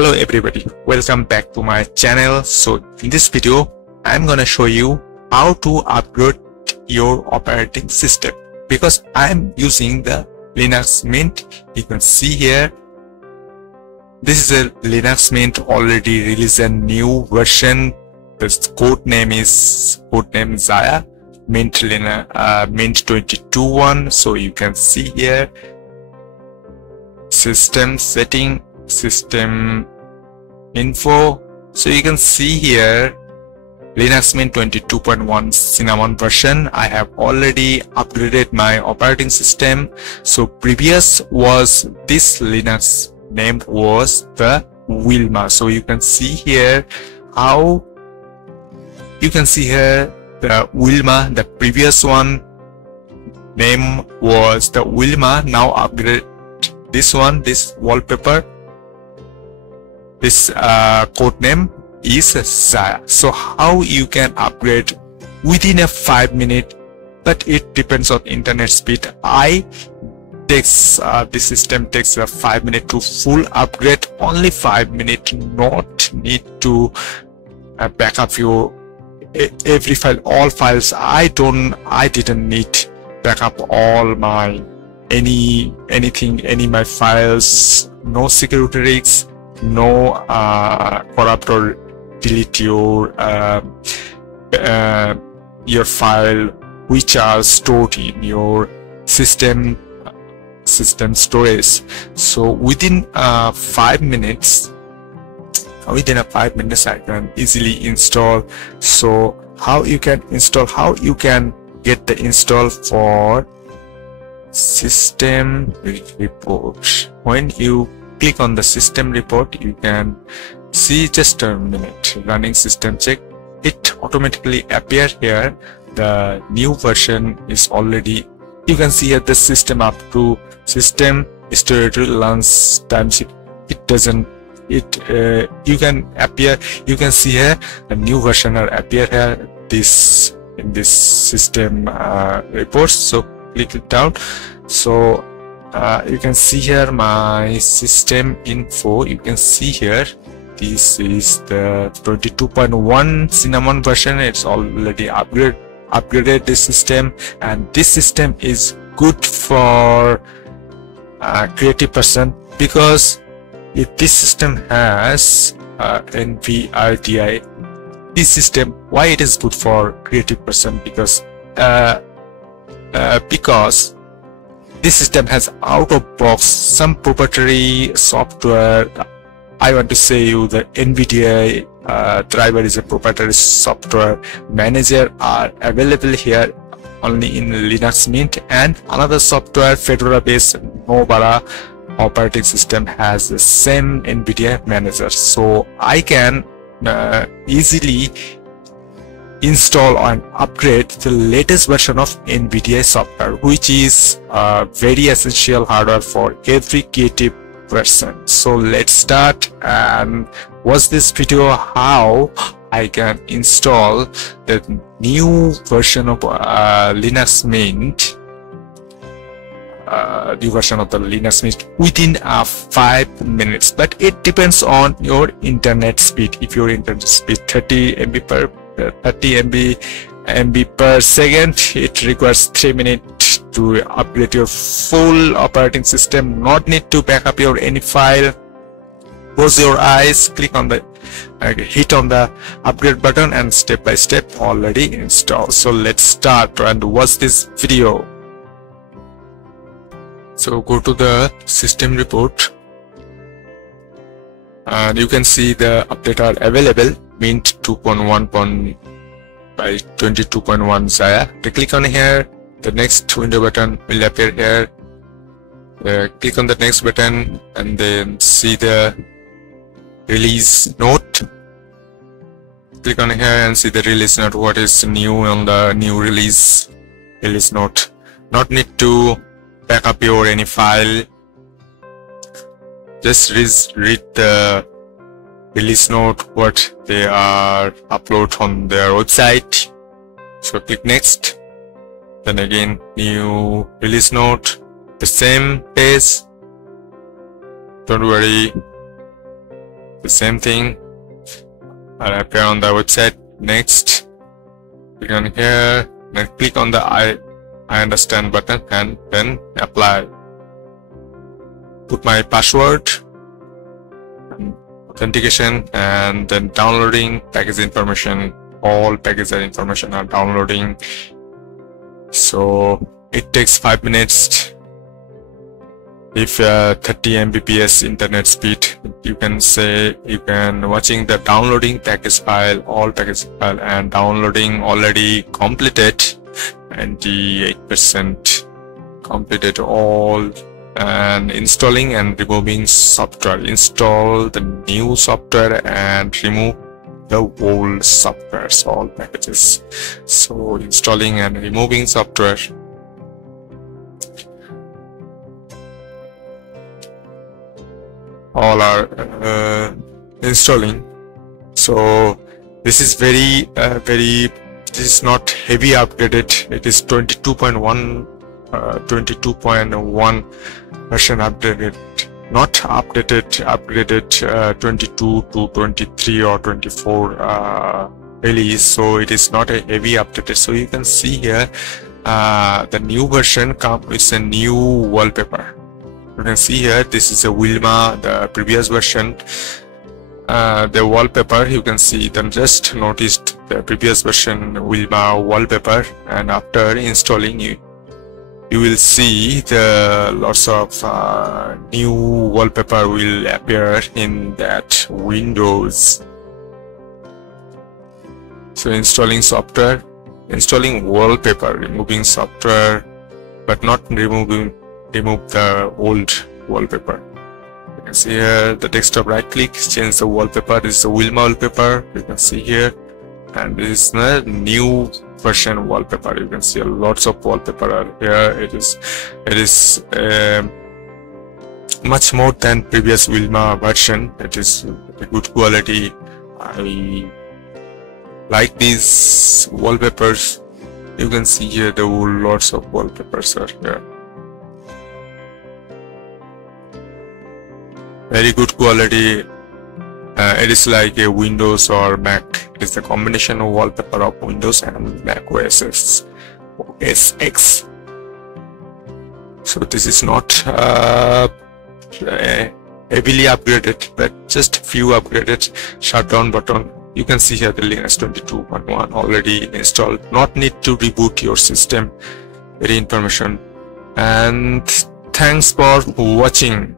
Hello everybody, welcome back to my channel. So in this video I'm gonna show you how to upgrade your operating system, because I'm using the Linux Mint. You can see here this is a Linux Mint already released a new version. This code name Zaya Mint 22.1. so you can see here system setting, system info. So you can see here Linux Mint 22.1 Cinnamon version. I have already upgraded my operating system. So previous was this Linux name was the Wilma. So you can see here how the Wilma, the previous one name was the Wilma. Now upgrade this one, this wallpaper, this code name is Zaya. So how you can upgrade within a 5 minute, but it depends on internet speed. This system takes a 5 minute to full upgrade, only 5 minutes, not need to back up your every file, all files. I didn't need backup all my any my files, no security risks, no corrupt or delete your file which are stored in your system storage. So within 5 minutes I can easily install. So how you can install, how you can get the install for system report. When you click on the system report, you can see, just a minute, running system check, it automatically appear here. The new version is already, you can see here the system up to system storage launch timesheet. It doesn't, you can see here the new version are appear here this in this system reports. So click it down. So you can see here my system info. You can see here this is the 22.1 Cinnamon version. It's already upgraded this system, and this system is good for creative person, because if this system has NVIDIA, this system, why it is good for creative person, because this system has out of box some proprietary software. I want to say you the NVIDIA driver is a proprietary software manager are available here only in Linux Mint, and another software Fedora based Novara operating system has the same NVIDIA manager. So I can easily install and upgrade the latest version of NVIDIA software, which is very essential hardware for every creative person. So let's start and watch this video how I can install the new version of Linux Mint, new version of the Linux Mint within 5 minutes. But it depends on your internet speed. If your internet speed 30 MB per second, it requires 3 minutes to upgrade your full operating system. Not need to back up your any file. Close your eyes, click on the hit on the upgrade button, and step by step already installed. So let's start and watch this video. So go to the system report, and you can see the update are available. Mint 2.1 by 22.1 Zaya. Click on here, the next window button will appear here. Click on the next button and then see the release note. Click on here and see the release note, what is new on the new release note. Not need to back up your any file, just read the release note what they are upload on their website. So click next, then again new release note, the same page. Don't worry, The same thing. I'll appear on the website. Next, click on here, then click on the I understand button and then apply. Put my password, authentication, and then downloading package information. All package information are downloading. So it takes 5 minutes. If 30 Mbps internet speed, you can say you can watching the downloading package file, all package file, and downloading already completed, 98% completed all, and installing and removing software. Install the new software and remove the old software, all packages. So installing and removing software. All are installing. So this is very this is not heavy upgraded. It is 22.1 version updated, not upgraded 22 to 23 or 24 release. So it is not a heavy updated. So you can see here the new version comes with a new wallpaper. You can see here, this is a Wilma, the previous version. The wallpaper, you can see, then just noticed the previous version Wilma wallpaper, and after installing you will see the lots of new wallpaper will appear in that Windows. So installing software, installing wallpaper, removing software, but not remove the old wallpaper. You can see here the desktop, right click, change the wallpaper. This is the Wilma wallpaper, you can see here, and this is the new version wallpaper. You can see lots of wallpaper are here. It is much more than previous Wilma version. It is a good quality. I like these wallpapers. You can see here the lots of wallpapers are here. Very good quality. It is like a Windows or Mac. It is the combination of wallpaper of Windows and Mac OS X. So this is not heavily upgraded, but just few upgraded. Shutdown button. You can see here the Linux 22.1 already installed. Not need to reboot your system. Very information. And thanks for watching.